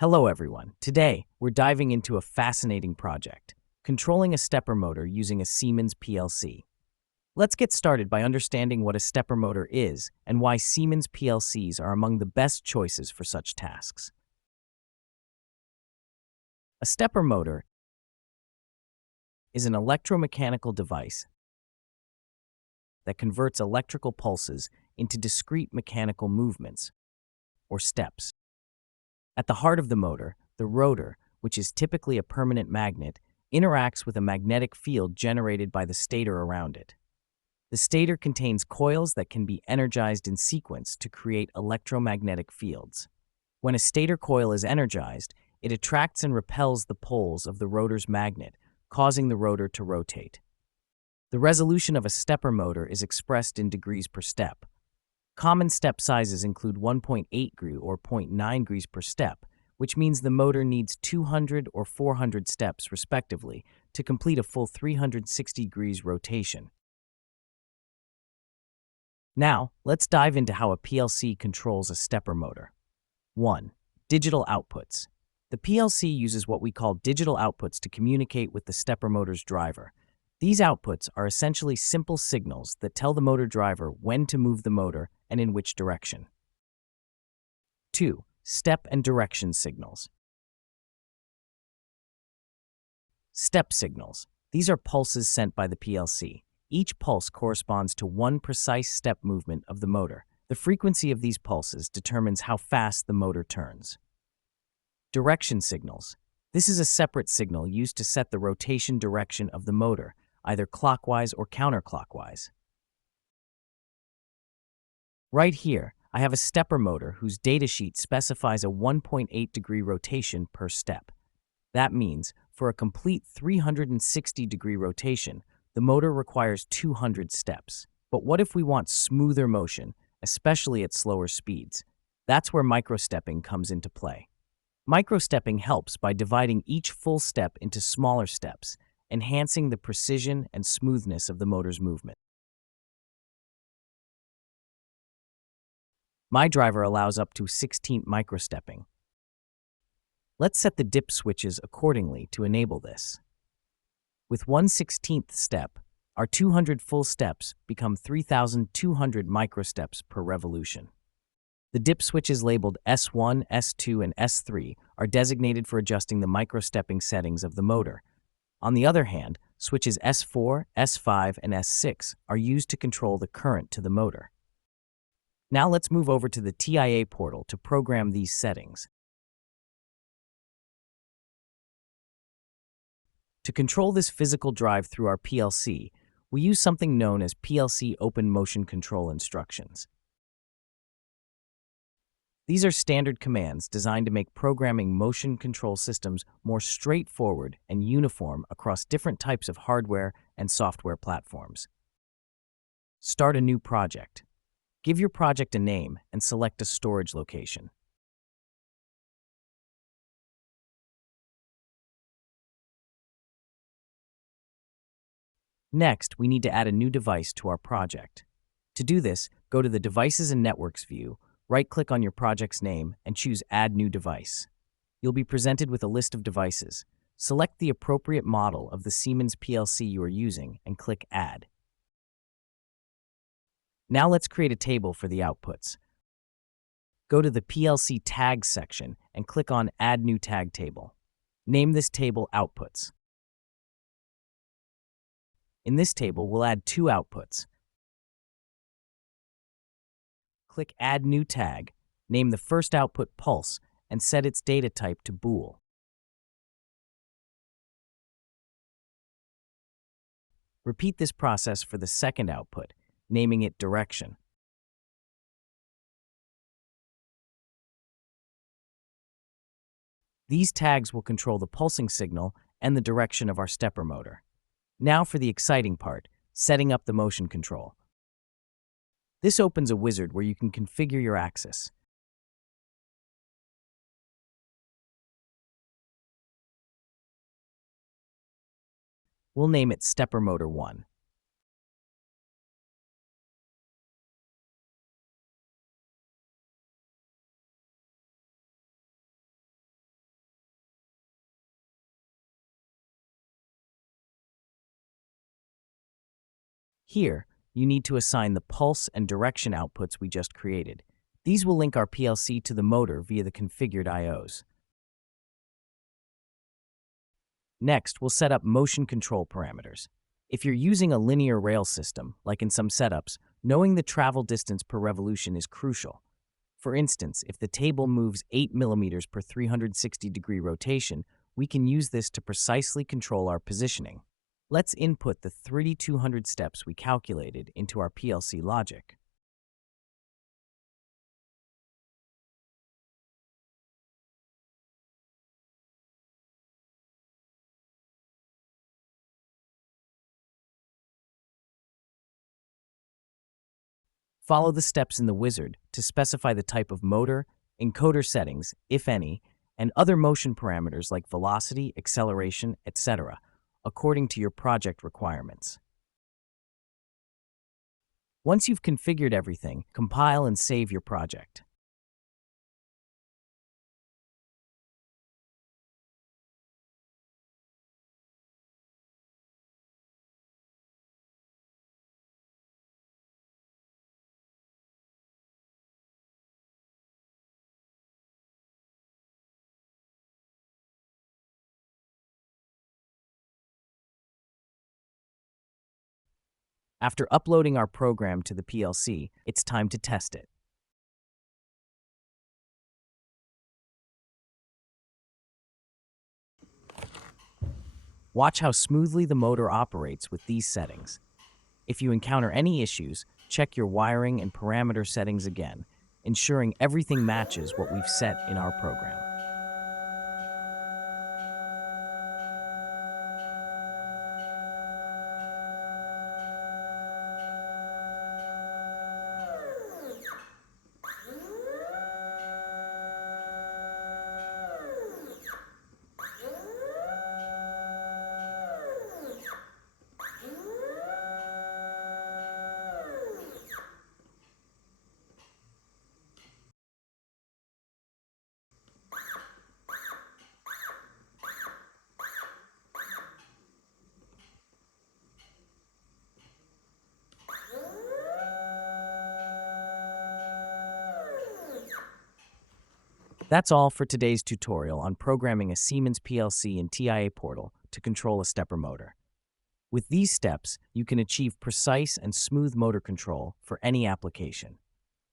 Hello everyone. Today, we're diving into a fascinating project, controlling a stepper motor using a Siemens PLC. Let's get started by understanding what a stepper motor is and why Siemens PLCs are among the best choices for such tasks. A stepper motor is an electromechanical device that converts electrical pulses into discrete mechanical movements, or steps. At the heart of the motor, the rotor, which is typically a permanent magnet, interacts with a magnetic field generated by the stator around it. The stator contains coils that can be energized in sequence to create electromagnetic fields. When a stator coil is energized, it attracts and repels the poles of the rotor's magnet, causing the rotor to rotate. The resolution of a stepper motor is expressed in degrees per step. Common step sizes include 1.8 GRU or 0.9 GRs per step, which means the motor needs 200 or 400 steps, respectively, to complete a full 360 degrees rotation. Now, let's dive into how a PLC controls a stepper motor. 1. Digital outputs. The PLC uses what we call digital outputs to communicate with the stepper motor's driver. These outputs are essentially simple signals that tell the motor driver when to move the motor and in which direction. 2. Step and direction signals. Step signals. These are pulses sent by the PLC. Each pulse corresponds to one precise step movement of the motor. The frequency of these pulses determines how fast the motor turns. Direction signals. This is a separate signal used to set the rotation direction of the motor, either clockwise or counterclockwise. Right here, I have a stepper motor whose datasheet specifies a 1.8 degree rotation per step. That means, for a complete 360 degree rotation, the motor requires 200 steps. But what if we want smoother motion, especially at slower speeds? That's where microstepping comes into play. Microstepping helps by dividing each full step into smaller steps, enhancing the precision and smoothness of the motor's movement. My driver allows up to 16 microstepping. Let's set the dip switches accordingly to enable this. With 1/16th step, our 200 full steps become 3,200 microsteps per revolution. The dip switches labeled S1, S2, and S3 are designated for adjusting the microstepping settings of the motor. On the other hand, switches S4, S5, and S6 are used to control the current to the motor. Now let's move over to the TIA portal to program these settings. To control this physical drive through our PLC, we use something known as PLC Open Motion Control instructions. These are standard commands designed to make programming motion control systems more straightforward and uniform across different types of hardware and software platforms. Start a new project. Give your project a name and select a storage location. Next, we need to add a new device to our project. To do this, go to the Devices and Networks view, right-click on your project's name, and choose Add New Device. You'll be presented with a list of devices. Select the appropriate model of the Siemens PLC you are using and click Add. Now let's create a table for the outputs. Go to the PLC Tags section and click on Add New Tag Table. Name this table Outputs. In this table, we'll add two outputs. Click Add New Tag, name the first output Pulse, and set its data type to Bool. Repeat this process for the second output, naming it Direction. These tags will control the pulsing signal and the direction of our stepper motor. Now for the exciting part, setting up the motion control. This opens a wizard where you can configure your axis. We'll name it Stepper Motor 1. Here, you need to assign the pulse and direction outputs we just created. These will link our PLC to the motor via the configured IOs. Next, we'll set up motion control parameters. If you're using a linear rail system, like in some setups, knowing the travel distance per revolution is crucial. For instance, if the table moves 8 millimeters per 360-degree rotation, we can use this to precisely control our positioning. Let's input the 3200 steps we calculated into our PLC logic. Follow the steps in the wizard to specify the type of motor, encoder settings, if any, and other motion parameters like velocity, acceleration, etc., according to your project requirements. Once you've configured everything, compile and save your project. After uploading our program to the PLC, it's time to test it. Watch how smoothly the motor operates with these settings. If you encounter any issues, check your wiring and parameter settings again, ensuring everything matches what we've set in our program. That's all for today's tutorial on programming a Siemens PLC and TIA portal to control a stepper motor. With these steps, you can achieve precise and smooth motor control for any application.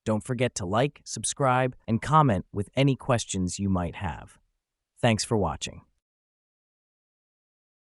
Don't forget to like, subscribe, and comment with any questions you might have. Thanks for watching.